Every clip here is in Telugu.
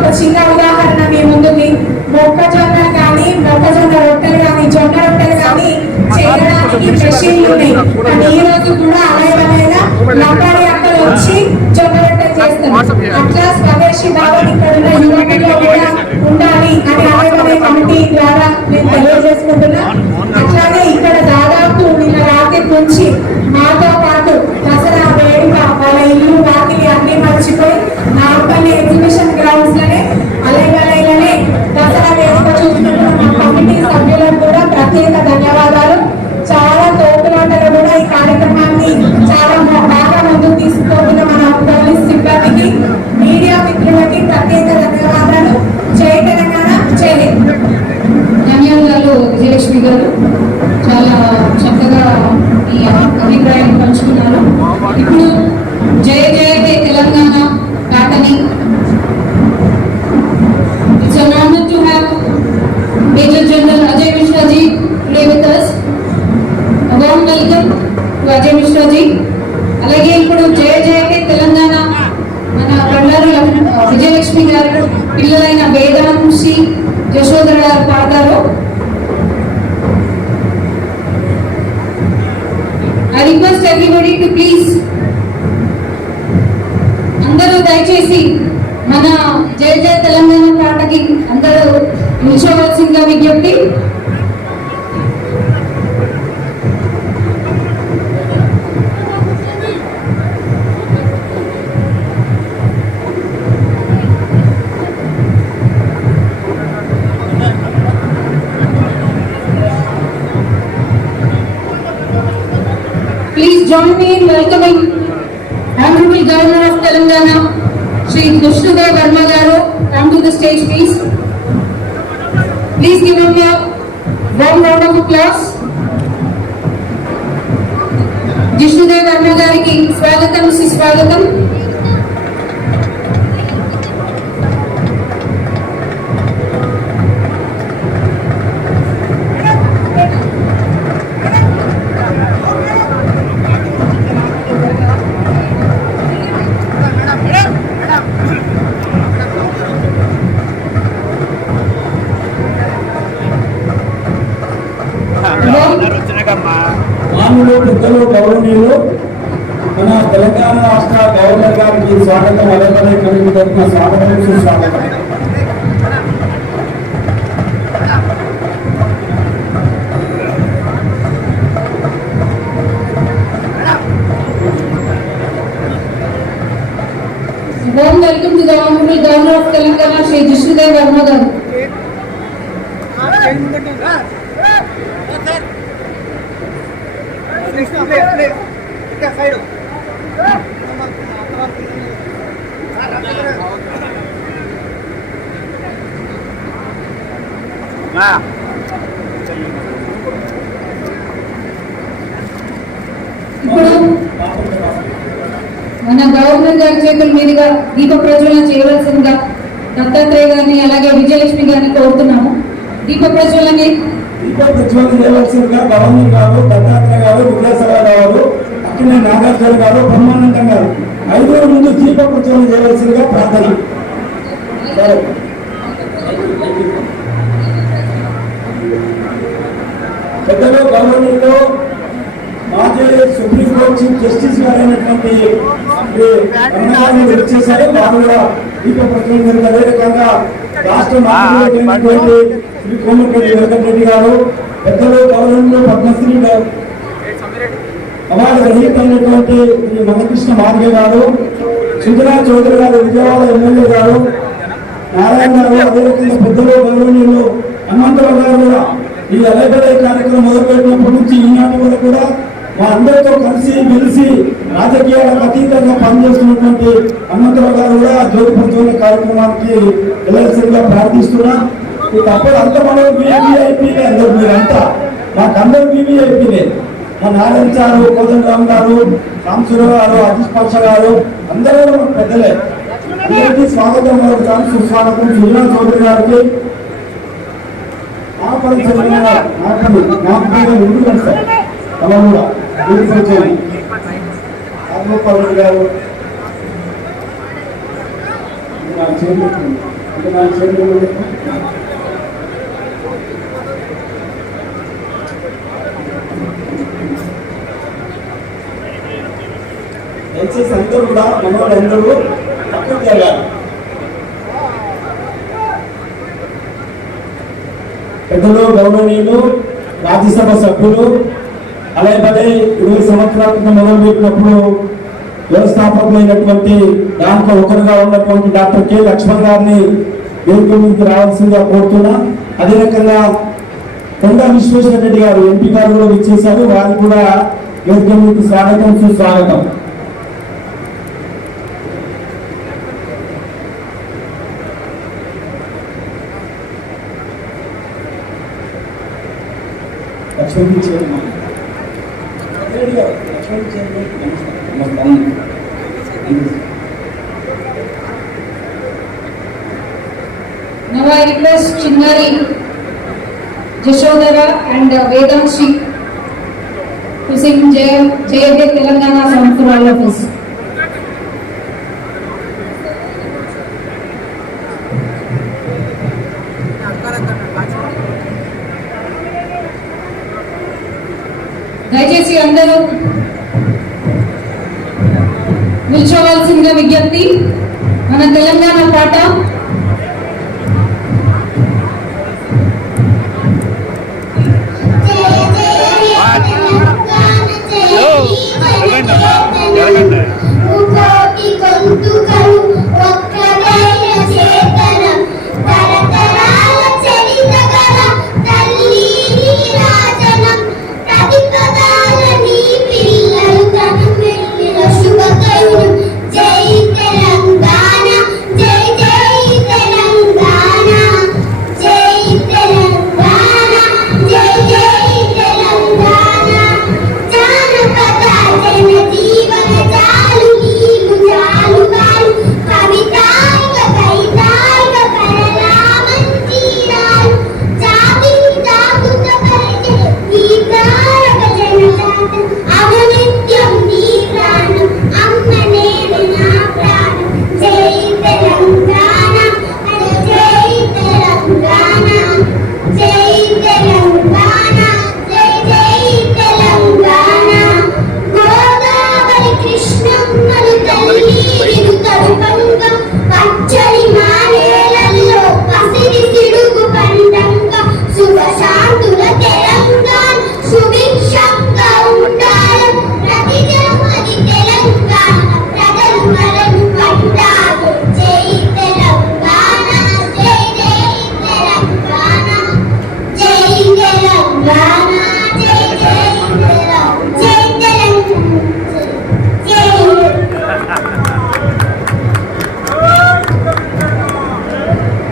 ఒక చిన్న ఉదాహరణ మీ ముందుంది మొక్కజొన్న కానీ మొక్కజొన్న రొట్టెలు కానీ జొన్న రొట్టెలు కానీ చేయడానికి మెషిన్లు ఉన్నాయి. కానీ ఈ రోజు కూడా అవయవమైన లంబాడి అక్కలు వచ్చి జొన్న రొట్టెలు చేస్తారు అట్లా స్వదేశీ భావం ఇక్కడ ఉన్న యువకుల్లో కూడా ఉండాలి అని అవయవమైన కమిటీ ద్వారా నేను తెలియజేసుకుంటున్నా. విజయలక్ష్మి గారు పిల్లలైన వేదాంశి యశోధర గారు పాడతారు. I request everybody to please అందరూ దయచేసి మన జయ జయ తెలంగాణ పాటకి అందరూ నిల్చోవలసిందిగా విజ్ఞప్తి. Join me in welcoming Honorable Governor of Telangana, Sri Krishnadev Verma Garu. Come to the stage, please. Please give him a warm round of applause. Jishnu Dev Varma గారికి స్వాగతం సుస్వాగతం మాన్యులు పెద్దలు గౌరవనీయులు మన తెలంగాణ రాష్ట్ర గవర్నర్ గారికి స్వాగతం అలపడే కమిటీ తరఫున స్వాగతం సుస్వాగతం warm welcome to the Honorable Governor of Telangana, Shri Jishnudev Verma Garu. ఇప్పుడు మన గవర్నర్ గారి చేతుల మీదుగా దీప ప్రజ్వలన చేయవలసిందిగా దత్తాత్రేయ గారిని అలాగే విజయలక్ష్మి గారిని కోరుతున్నాము. దీప ప్రజ్వలని దీప ప్రజ్వలన చేయవలసిందిగా గవర్నర్ గారు దత్తాత్రేయ గారు విద్యాసాగర్ గారు అక్కినే నాగార్జున గారు బ్రహ్మానందం గారు. ఐదుగురు ముందు దీప ప్రజ్వలన చేయవలసిందిగా ప్రార్థన. సరే. పెద్దలు గవర్నర్లు మాజీ సుప్రీంకోర్టు చీఫ్ జస్టిస్ గారైనటువంటి శ్రీ రమణారావు వచ్చేసారు వారు కూడా దీప ప్రజ్వలన జరుగుతుంది అదేవిధంగా రాష్ట్ర మాజీ శ్రీ కోమటిరెడ్డి వెంకటరెడ్డి గారు పెద్దలు గవర్నర్లు పద్మశ్రీ గారు అవార్డు గ్రహీత అయినటువంటి శ్రీ మందకృష్ణ మార్గే గారు సుజనా చౌదరి గారు విజయవాడ ఎమ్మెల్యే గారు నారాయణ గారు అదేవిధంగా పెద్దలు గౌరవనీయులు హనుమంతరావు గారు కూడా ఈ అలైబలై కార్యక్రమం మొదలుపెట్టినప్పటి నుంచి ఈనాటి వరకు కూడా మా అందరితో కలిసి మెలిసి రాజకీయాలకు అతీతంగా పనిచేస్తున్నటువంటి హనుమంతరావు గారు కూడా జ్యోతి ప్రజ్వలన కార్యక్రమానికి వెళ్ళాల్సిందిగా ప్రార్థిస్తున్నా. తప్పదు అప్పుడు అంత మనం విఐపీలే అందరు మీరంతా. మాకందరూ విఐపీలే మా నారాయణ గారు కోదండరామ్ గారు రామచంద్ర గారు అతీష్ గారు అందరూ పెద్దలే. అందరికీ స్వాగతం పలుకుతాను సుస్వాగతం. సుజనా చౌదరి గారికి ఆ చదివిన ఆపది నాకు కూడా ముందు కలుస్తారు అలా గారు నా చేతులు చేతులు దయచేసి అందరూ కూడా మనోళ్ళందరూ తప్పు జరగాలి పెద్దలు గౌరవనీయులు రాజ్యసభ సభ్యులు అలాగే ఇరవై సంవత్సరాల క్రితం మొదలుపెట్టినప్పుడు వ్యవస్థాపకులైనటువంటి దాంట్లో ఒకరుగా ఉన్నటువంటి డాక్టర్ కె లక్ష్మణ్ గారిని వేదిక మీదకి రావాల్సిందిగా కోరుతున్నా. అదే రకంగా కొండ విశ్వేశ్వర రెడ్డి గారు ఎంపీ గారు కూడా ఇచ్చేశారు వారికి కూడా వేదిక మీదకి స్వాగతం సుస్వాగతం. నమస్కారం Now I request Chinnari, Jashodhara and uh, Vedanshi to sing Jai Jai Telangana song for all of us. అందరూ నిల్చోవాల్సిందిగా విజ్ఞప్తి. మన తెలంగాణ పాట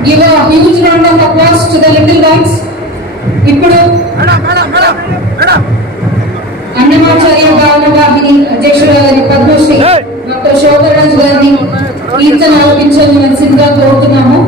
give a huge round of applause to the little guys. ఇప్పుడు అన్నమాచార్య బాలబాబిని అధ్యక్షుల గారి పద్మశ్రీ డాక్టర్ శోభరాజు గారిని కీర్తన ఆలపించవలసిందిగా కోరుతున్నాము